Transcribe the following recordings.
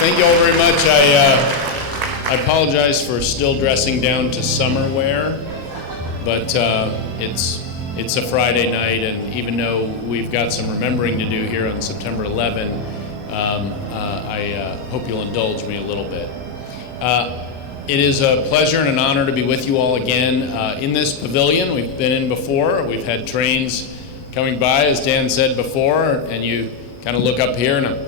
Thank you all very much. I apologize for still dressing down to summer wear, but it's a Friday night, and even though we've got some remembering to do here on September 11, I hope you'll indulge me a little bit. It is a pleasure and an honor to be with you all again in this pavilion. We've been in before. We've had trains coming by, as Dan said before, and you kind of look up here and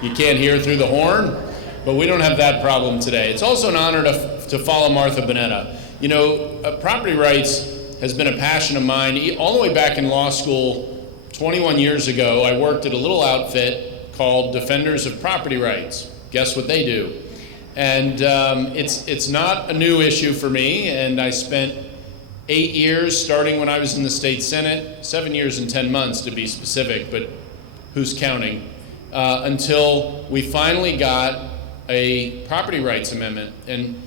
you can't hear through the horn, but we don't have that problem today. It's also an honor to follow Martha Bonetta. You know, property rights has been a passion of mine. All the way back in law school 21 years ago, I worked at a little outfit called Defenders of Property Rights. Guess what they do? And it's not a new issue for me, and I spent 8 years, starting when I was in the state senate, 7 years and 10 months to be specific, but who's counting? Until we finally got a property rights amendment. And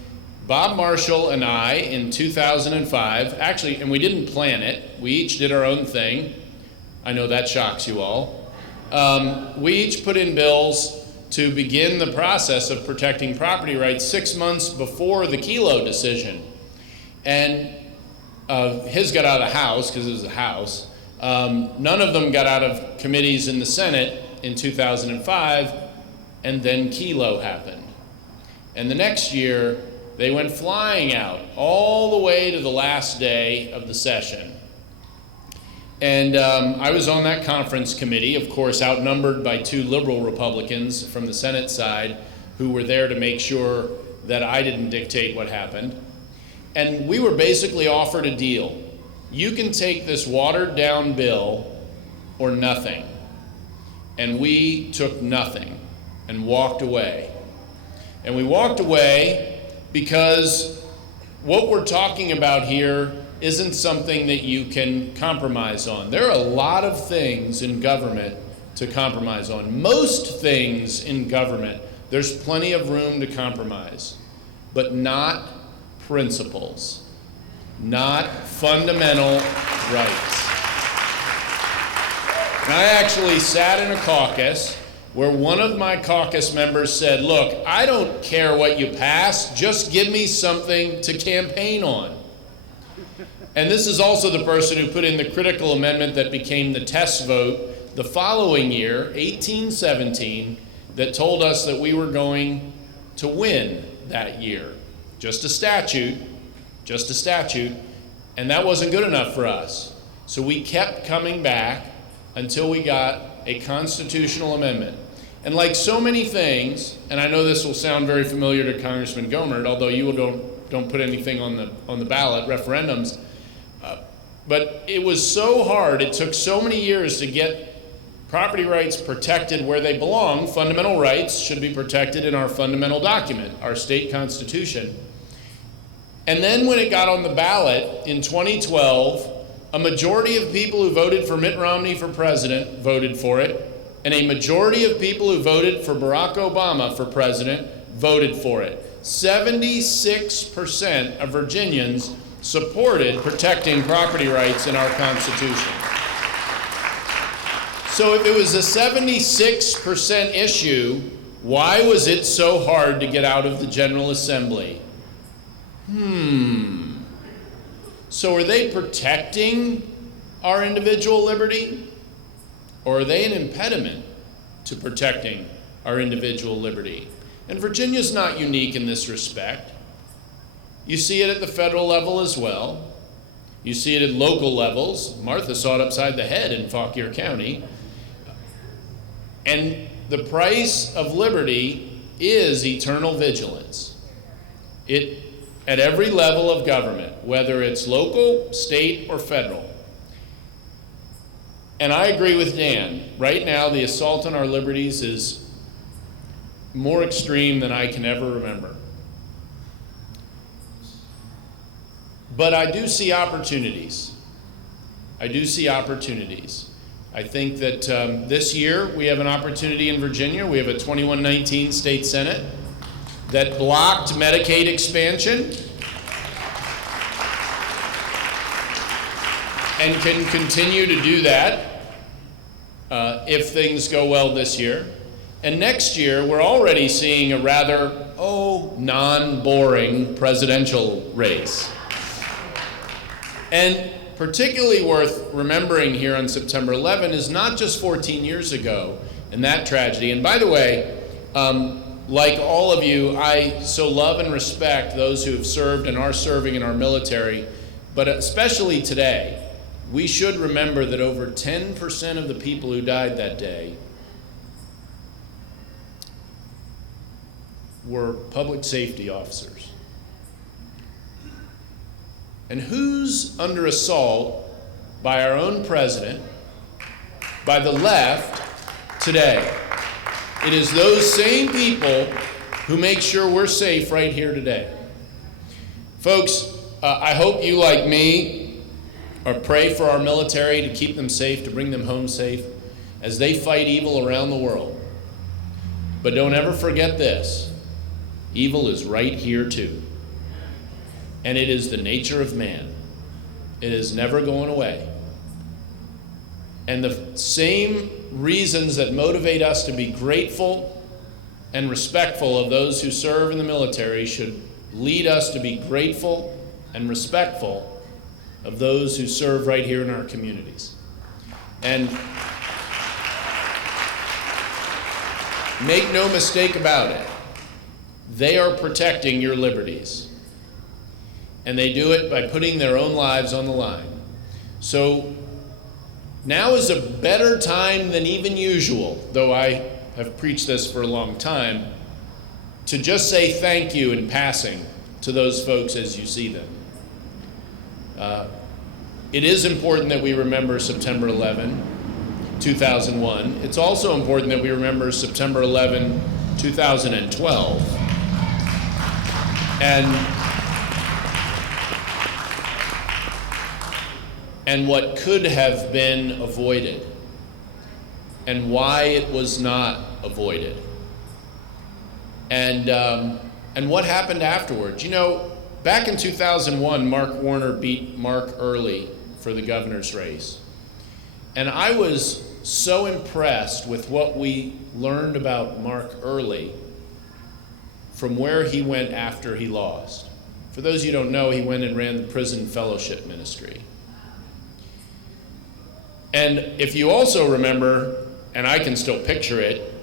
Bob Marshall and I, in 2005, actually, and we didn't plan it, we each did our own thing. I know that shocks you all. We each put in bills to begin the process of protecting property rights 6 months before the Kelo decision. And his got out of the House, because it was the House. None of them got out of committees in the Senate in 2005, and then Kelo happened. And the next year, they went flying out all the way to the last day of the session. And I was on that conference committee, of course, outnumbered by 2 liberal Republicans from the Senate side who were there to make sure that I didn't dictate what happened. And we were basically offered a deal. You can take this watered down bill or nothing. And we took nothing and walked away. And we walked away because what we're talking about here isn't something that you can compromise on. There are a lot of things in government to compromise on. Most things in government, there's plenty of room to compromise, but not principles, not fundamental rights. And I actually sat in a caucus where one of my caucus members said, look, I don't care what you pass, just give me something to campaign on. And this is also the person who put in the critical amendment that became the test vote the following year, 1817, that told us that we were going to win that year. Just a statute, and that wasn't good enough for us. So we kept coming back until we got a constitutional amendment. And like so many things, and I know this will sound very familiar to Congressman Gomert, although you don't put anything on the ballot, referendums, but it was so hard, it took so many years to get property rights protected where they belong. Fundamental rights should be protected in our fundamental document, our state constitution. And then when it got on the ballot in 2012, a majority of people who voted for Mitt Romney for president voted for it, and a majority of people who voted for Barack Obama for president voted for it. 76% of Virginians supported protecting property rights in our Constitution. So if it was a 76% issue, why was it so hard to get out of the General Assembly? So are they protecting our individual liberty? Or are they an impediment to protecting our individual liberty? And Virginia's not unique in this respect. You see it at the federal level as well. You see it at local levels. Martha saw it upside the head in Fauquier County. And the price of liberty is eternal vigilance. At every level of government, whether it's local, state, or federal. And I agree with Dan. Right now, the assault on our liberties is more extreme than I can ever remember. But I do see opportunities. I think that this year we have an opportunity in Virginia. We have a 2119 state senate that blocked Medicaid expansion and can continue to do that if things go well this year. And next year, we're already seeing a rather, non-boring presidential race. And particularly worth remembering here on September 11 is not just 14 years ago and that tragedy. And by the way, like all of you, I so love and respect those who have served and are serving in our military, but especially today, we should remember that over 10% of the people who died that day were public safety officers. And who's under assault by our own president, by the left, today? It is those same people who make sure we're safe right here today. Folks, I hope you, like me, pray for our military to keep them safe, to bring them home safe as they fight evil around the world. But don't ever forget this: evil is right here too. And it is the nature of man. It is never going away. And the same reasons that motivate us to be grateful and respectful of those who serve in the military should lead us to be grateful and respectful of those who serve right here in our communities. And make no mistake about it, they are protecting your liberties. And they do it by putting their own lives on the line. So now is a better time than even usual, though I have preached this for a long time, to just say thank you in passing to those folks as you see them. It is important that we remember September 11, 2001. It's also important that we remember September 11, 2012. And what could have been avoided, and why it was not avoided, and what happened afterwards. You know, back in 2001, Mark Warner beat Mark Earley for the governor's race, and I was so impressed with what we learned about Mark Earley from where he went after he lost. For those of you who don't know, he went and ran the prison fellowship ministry. And if you also remember, and I can still picture it,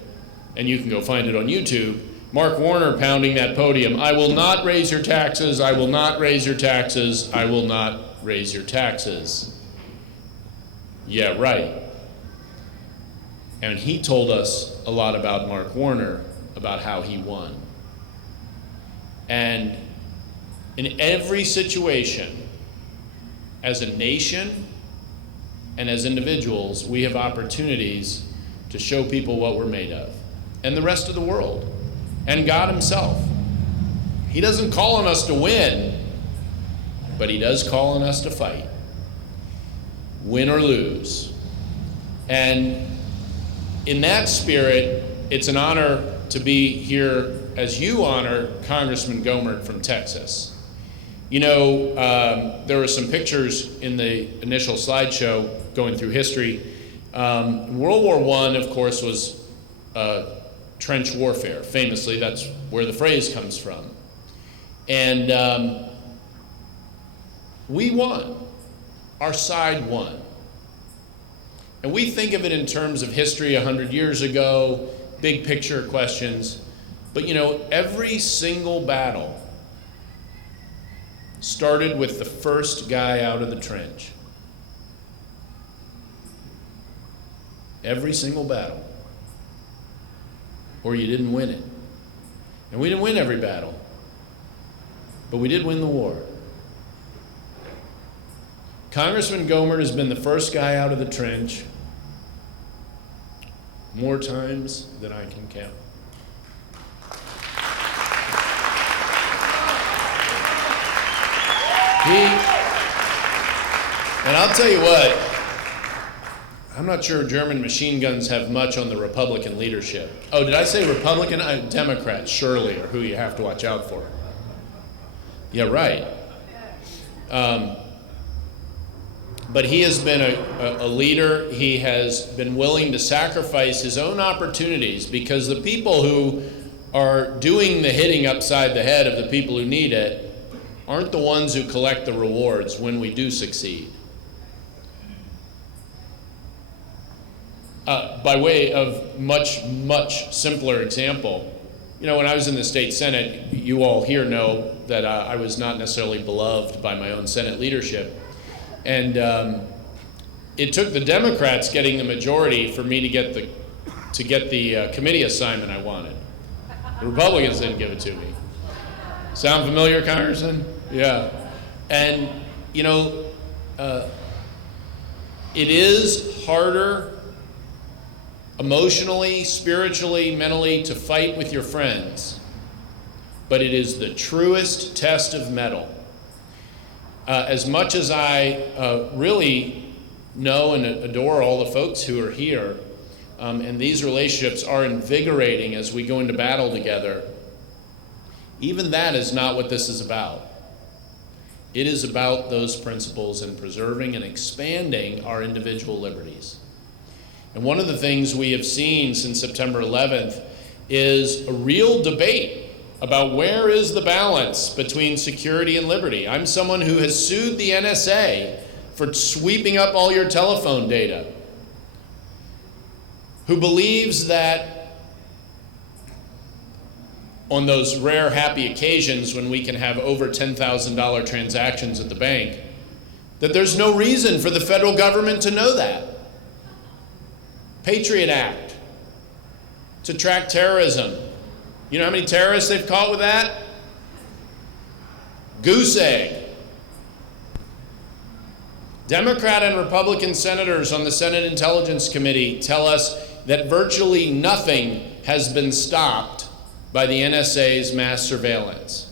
and you can go find it on YouTube, Mark Warner pounding that podium, "I will not raise your taxes, I will not raise your taxes, I will not raise your taxes." Yeah, right. And he told us a lot about Mark Warner, about how he won. And in every situation, as a nation, and as individuals, we have opportunities to show people what we're made of, and the rest of the world, and God himself. He doesn't call on us to win, but he does call on us to fight, win or lose. And in that spirit, it's an honor to be here as you honor Congressman Gohmert from Texas. You know, there were some pictures in the initial slideshow going through history. World War I, of course, was trench warfare. Famously, that's where the phrase comes from. And we won. Our side won. And we think of it in terms of history 100 years ago, big picture questions. But you know, every single battle started with the first guy out of the trench. Every single battle. Or you didn't win it. And we didn't win every battle, but we did win the war. Congressman Gohmert has been the first guy out of the trench more times than I can count. And I'll tell you what, I'm not sure German machine guns have much on the Republican leadership. Oh, did I say Republican? Democrats, surely, are who you have to watch out for. Yeah, right. But he has been a leader. He has been willing to sacrifice his own opportunities, because the people who are doing the hitting upside the head of the people who need it aren't the ones who collect the rewards when we do succeed. By way of much simpler example, when I was in the state Senate, you all here know that I was not necessarily beloved by my own Senate leadership. And it took the Democrats getting the majority for me to get the committee assignment I wanted. The Republicans didn't give it to me. Sound familiar, Congressman? Yeah. And it is harder emotionally, spiritually, mentally to fight with your friends, but it is the truest test of mettle. As much as I really know and adore all the folks who are here, and these relationships are invigorating as we go into battle together, even that is not what this is about. It is about those principles and preserving and expanding our individual liberties. And one of the things we have seen since September 11th is a real debate about where is the balance between security and liberty. I'm someone who has sued the NSA for sweeping up all your telephone data, who believes that on those rare happy occasions when we can have over $10,000 transactions at the bank, that there's no reason for the federal government to know that. Patriot Act, to track terrorism. You know how many terrorists they've caught with that? Goose egg. Democrat and Republican senators on the Senate Intelligence Committee tell us that virtually nothing has been stopped by the NSA's mass surveillance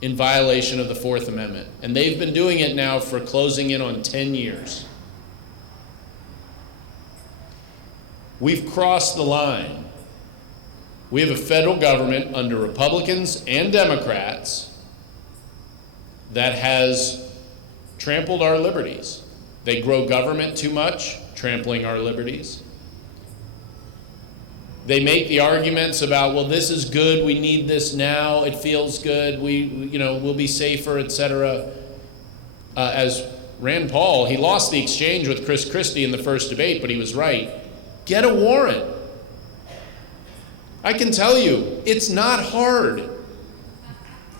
in violation of the Fourth Amendment. And they've been doing it now for closing in on 10 years. We've crossed the line. We have a federal government under Republicans and Democrats that has trampled our liberties. They grow government too much, trampling our liberties. They make the arguments about, well, this is good, we need this now, it feels good, we'll be safer, etc. As Rand Paul, he lost the exchange with Chris Christie in the first debate, but he was right. Get a warrant. I can tell you, it's not hard.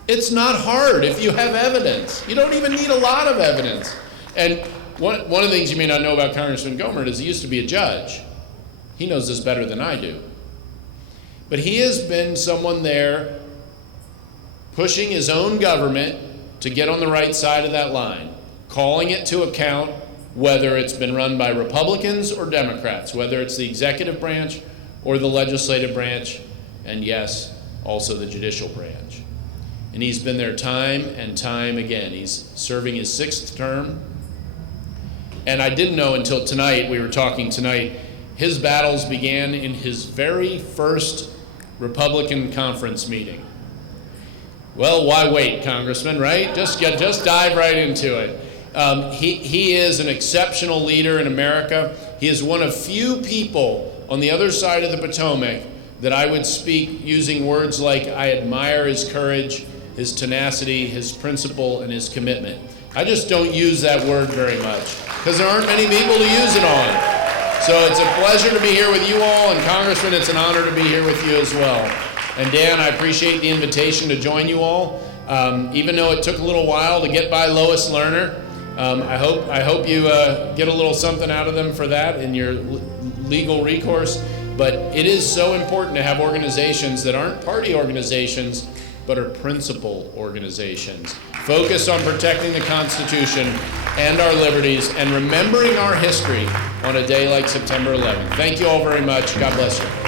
It's not hard if you have evidence. You don't even need a lot of evidence. And one of the things you may not know about Congressman Gohmert is he used to be a judge. He knows this better than I do. But he has been someone there pushing his own government to get on the right side of that line, calling it to account, whether it's been run by Republicans or Democrats, whether it's the executive branch or the legislative branch, and yes, also the judicial branch. And he's been there time and time again. He's serving his 6th term. And I didn't know until tonight, we were talking tonight, his battles began in his very first Republican conference meeting. Well, why wait, Congressman, right? Just dive right into it. He is an exceptional leader in America. He is one of few people on the other side of the Potomac that I would speak using words like, I admire his courage, his tenacity, his principle, and his commitment. I just don't use that word very much because there aren't many people to use it on. So it's a pleasure to be here with you all, and Congressman, it's an honor to be here with you as well. And Dan, I appreciate the invitation to join you all. Even though it took a little while to get by Lois Lerner, I hope you get a little something out of them for that in your legal recourse. But it is so important to have organizations that aren't party organizations, but are principle organizations. Focus on protecting the Constitution and our liberties and remembering our history on a day like September 11th. Thank you all very much. God bless you.